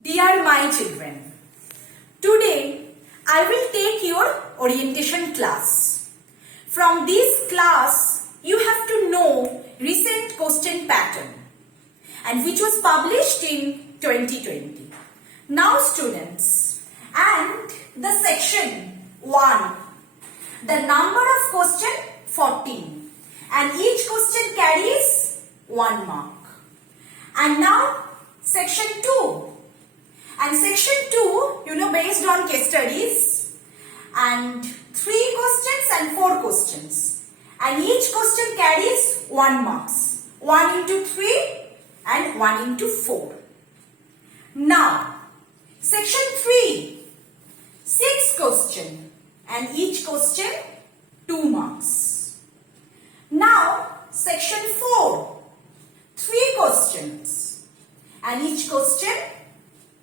Dear my children, today I will take your orientation class. From this class, you have to know recent question pattern and which was published in 2020. Now students, and the section 1, the number of question 14 and each question carries 1 mark. And now section 2. And section 2, based on case studies and 3 questions and 4 questions. And each question carries 1 marks. 1 into 3 and 1 into 4. Now, section 3, 6 question and each question 2 marks. Now, section 4, 3 questions and each question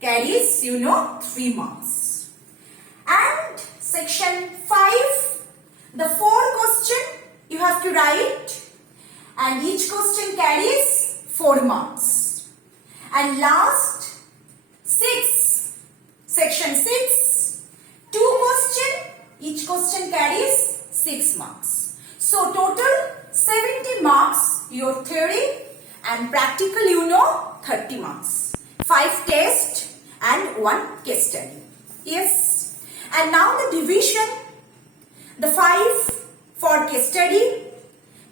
carries 3 marks. And section 5, the 4 question you have to write and each question carries 4 marks. And last 6, section 6, 2 question, each question carries 6 marks. So total 70 marks your theory and practical 30 marks. 5 tests and 1 case study. Yes. And now the division. The 5 for case study,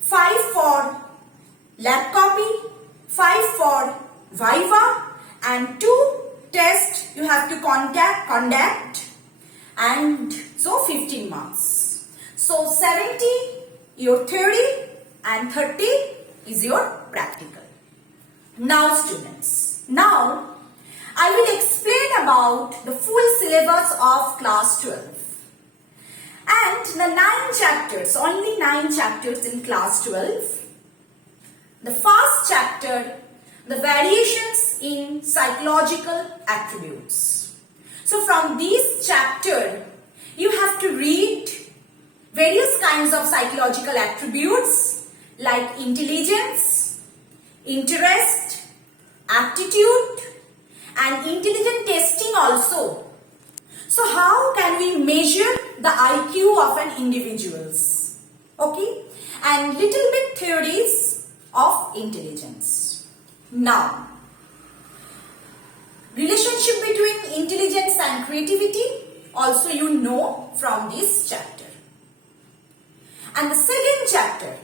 5 for lab copy, 5 for viva and 2 tests you have to conduct and so 15 marks. So 70 your theory and 30 is your practical. Now students, now I will explain about the full syllabus of class 12 and the 9 chapters, only 9 chapters in class 12. The first chapter, the variations in psychological attributes. So from this chapter, you have to read various kinds of psychological attributes like intelligence, interest, aptitude and intelligent testing also. So how can we measure the IQ of an individuals? Okay, and little bit theories of intelligence. Now, relationship between intelligence and creativity also from this chapter. And the second chapter,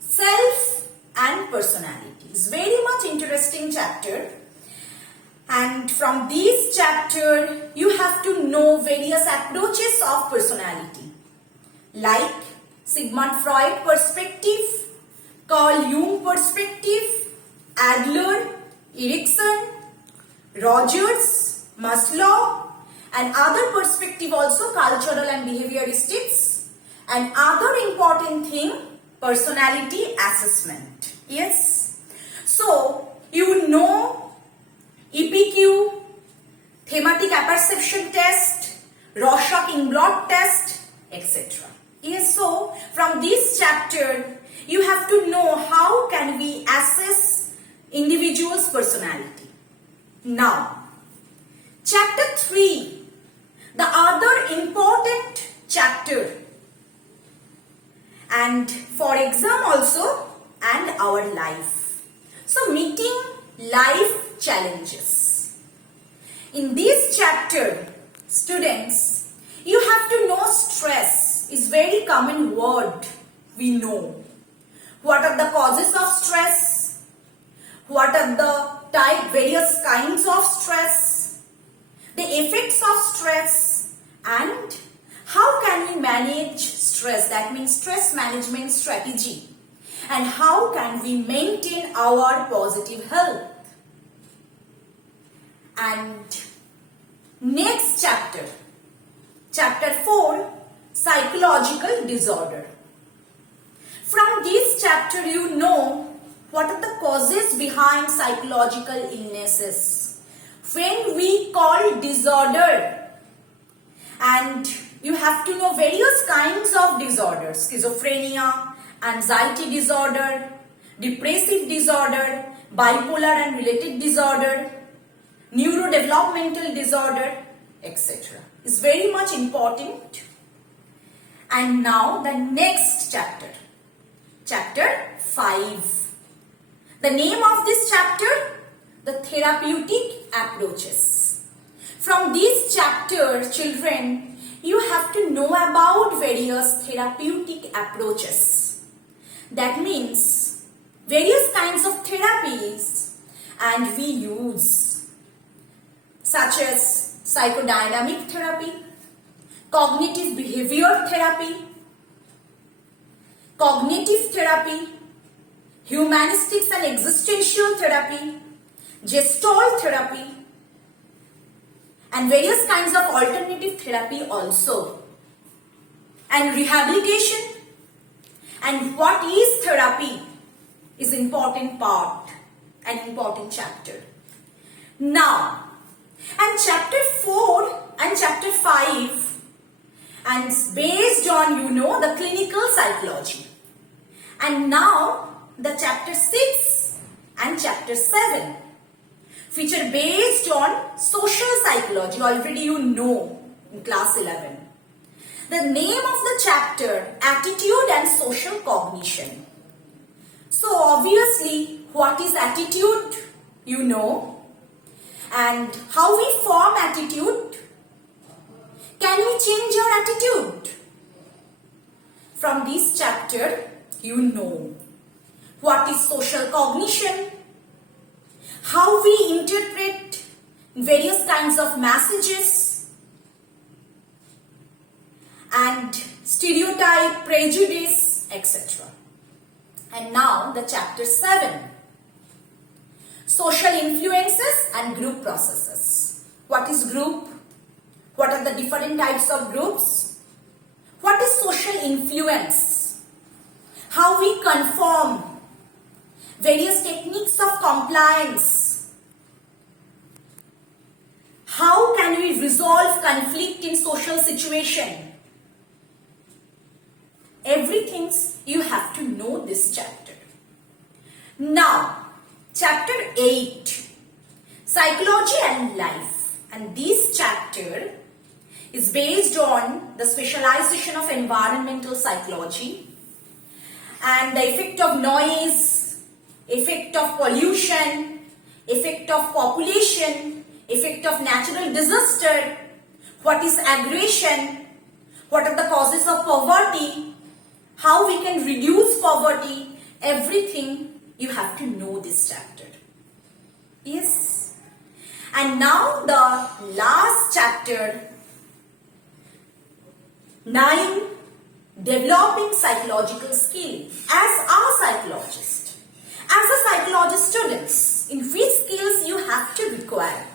self and personality, is very much interesting chapter. And from this chapter, you have to know various approaches of personality like Sigmund Freud perspective, Carl Jung perspective, Adler, Erikson, Rogers, Maslow and other perspective also cultural and behavioristics and other important thing personality assessment. Yes. So, EPQ, thematic apperception test, Rorschach-Inkblot test, etc. Yes, so from this chapter, you have to know how can we assess individual's personality. Now, chapter 3, the other important chapter and for exam also and our life. So, meeting life challenges. In this chapter, students, you have to know stress is very common word we know. What are the causes of stress? What are the various kinds of stress? The effects of stress and how can we manage stress? That means stress management strategy. And how can we maintain our positive health? And next chapter, chapter 4, psychological disorder. From this chapter, what are the causes behind psychological illnesses. When we call disorder, and you have to know various kinds of disorders, schizophrenia, anxiety disorder, depressive disorder, bipolar and related disorder, neurodevelopmental disorder, etc. is very much important. And now the next chapter, chapter 5. The name of this chapter, the therapeutic approaches. From this chapter, children, you have to know about various therapeutic approaches. That means various kinds of therapies and we use, such as psychodynamic therapy, cognitive behavior therapy, cognitive therapy, humanistics and existential therapy, gestalt therapy, and various kinds of alternative therapy also, and rehabilitation. And what is therapy is important part, an important chapter. Now, and chapter 4 and chapter 5, and based on, the clinical psychology. And now, the chapter 6 and chapter 7, which are based on social psychology, already you know in class 11. The name of the chapter, Attitude and Social Cognition. So obviously, what is attitude? You know. And how we form attitude? Can we change your attitude? From this chapter, you know. What is social cognition? How we interpret various kinds of messages and stereotype, prejudice, etc. And now the chapter 7, social influences and group processes. What is group? What are the different types of groups? What is social influence? How we conform? Various techniques of compliance. How can we resolve conflict in social situation? Everything you have to know this chapter. Now, chapter 8, Psychology and Life. And this chapter is based on the specialization of environmental psychology and the effect of noise, effect of pollution, effect of population, effect of natural disaster, what is aggression, what are the causes of poverty, how we can reduce poverty, everything you have to know this chapter. Yes. And now the last chapter, 9, Developing Psychological Skill. As a psychologist, as a psychologist students, in which skills you have to require?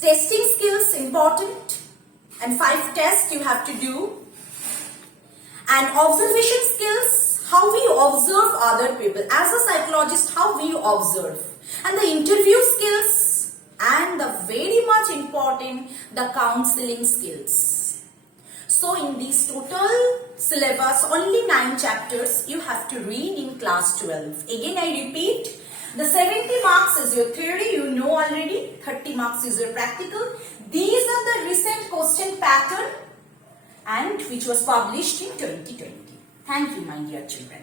Testing skills important, and 5 tests you have to do. And observation skills, how we observe other people. As a psychologist, how we observe. And the interview skills, and the very much important, the counseling skills. So in this total syllabus, only 9 chapters you have to read in class 12. Again I repeat, the 70 marks is your theory, you know already. 30 marks is your practical. These are the recent question pattern and which was published in 2020. Thank you, my dear children.